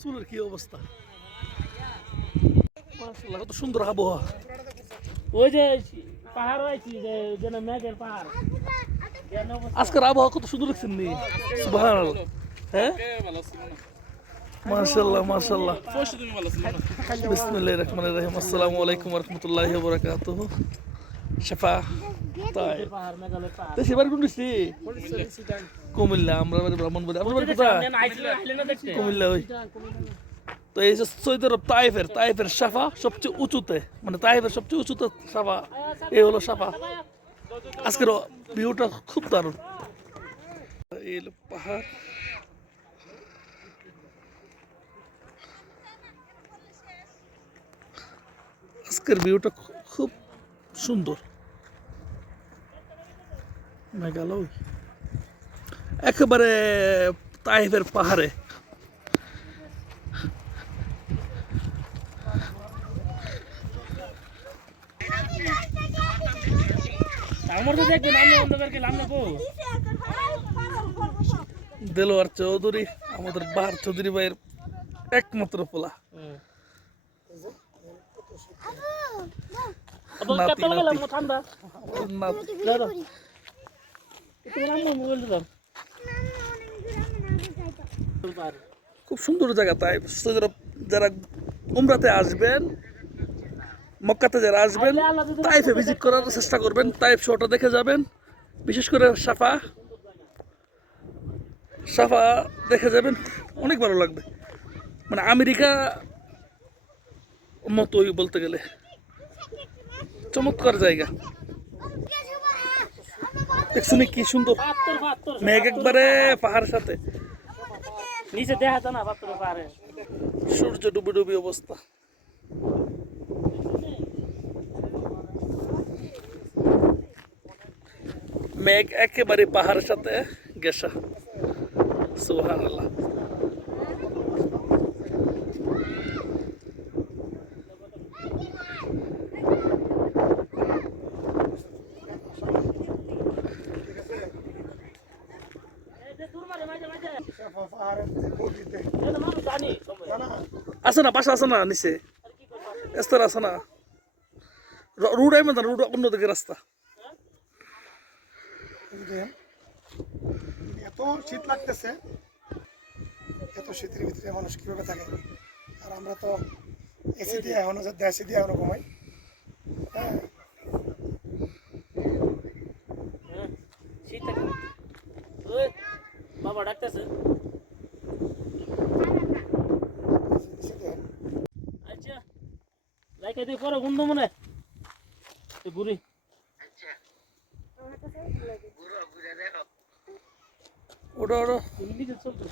চুলের কি অবস্থা? কত সুন্দর আবহাওয়া। ওই যে পাহাড় হয়েছি যে যেন মেঘের পাহাড়। আজকের আবহাওয়া কত সুন্দর দেখছেন নি? সুবহানাল্লাহ। হ্যাঁ? মাশাআল্লাহ মাশাআল্লাহ। বিসমিল্লাহির রহমানির রহিম। আসসালামু আলাইকুম ওয়া রাহমাতুল্লাহি ওয়া বারাকাতুহু। শাফা তাই। পাহাড় মেঘালয় পাহাড় দেশে বাড়ি কোন দিছি কুমিল্লা আমরা বাড়ি ব্রাহ্মণবাড়ি আপনার বাড়ি কোথায়? আইছিল আইলে না দেখতে। কুমিল্লা ওই। তো এই যে সৌদি আরব তাইফের তাইফের সাফা সবচেয়ে উঁচুতে। মানে তাইফের সবচেয়ে উঁচুতে সাফা এই হলো সাফা আজকের ভিউটা খুব দারুণ। এই হলো পাহাড়। আজকের ভিউটা খুব সুন্দর। মেঘালয় একেবারে তাইফের পাহাড়ে দেলোয়ার চৌধুরী আমাদের বাহার চৌধুরী ভাইয়ের একমাত্র পোলা। ঠান্ডা খুব সুন্দর জায়গা তাই। সৌদি যারা উমরাতে আসবেন মক্কাতে যারা আসবেন তাইফে ভিজিট করার চেষ্টা করবেন তাইফ শোটা দেখে যাবেন। বিশেষ করে সাফা। সাফা দেখে যাবেন অনেক ভালো লাগবে। মানে আমেরিকা মতোই বলতে গেলে। চমৎকার জায়গা। দেখছেন কি সুন্দর। মেঘ একবারে পাহাড়ের সাথে। নিচে দেখা যায় না পাত্র পাহাড়ে। সূর্য ডুবি ডুবি অবস্থা। মেঘ একেবারে পাহাড়ের সাথে গেসা। সুহান আল্লাহ আছে না পাশে আছে না নিচে? স্তর আছে না? রোড আইবে না রোড অন্যদিকে রাস্তা? এত শীত লাগতেছে এত শীতের ভিতরে মানুষ কীভাবে থাকে? আর আমরা তো এসি দিয়ে এখনও যে দেশি দিয়ে এখনও ঘুমাই। হ্যাঁ। শীত থাকে। বাবা ডাকতেছে এসি দিয়ে আচ্ছা দিয়ে পরে গুন্দ মনে। বুড়ি। ওটা ওটা চলতে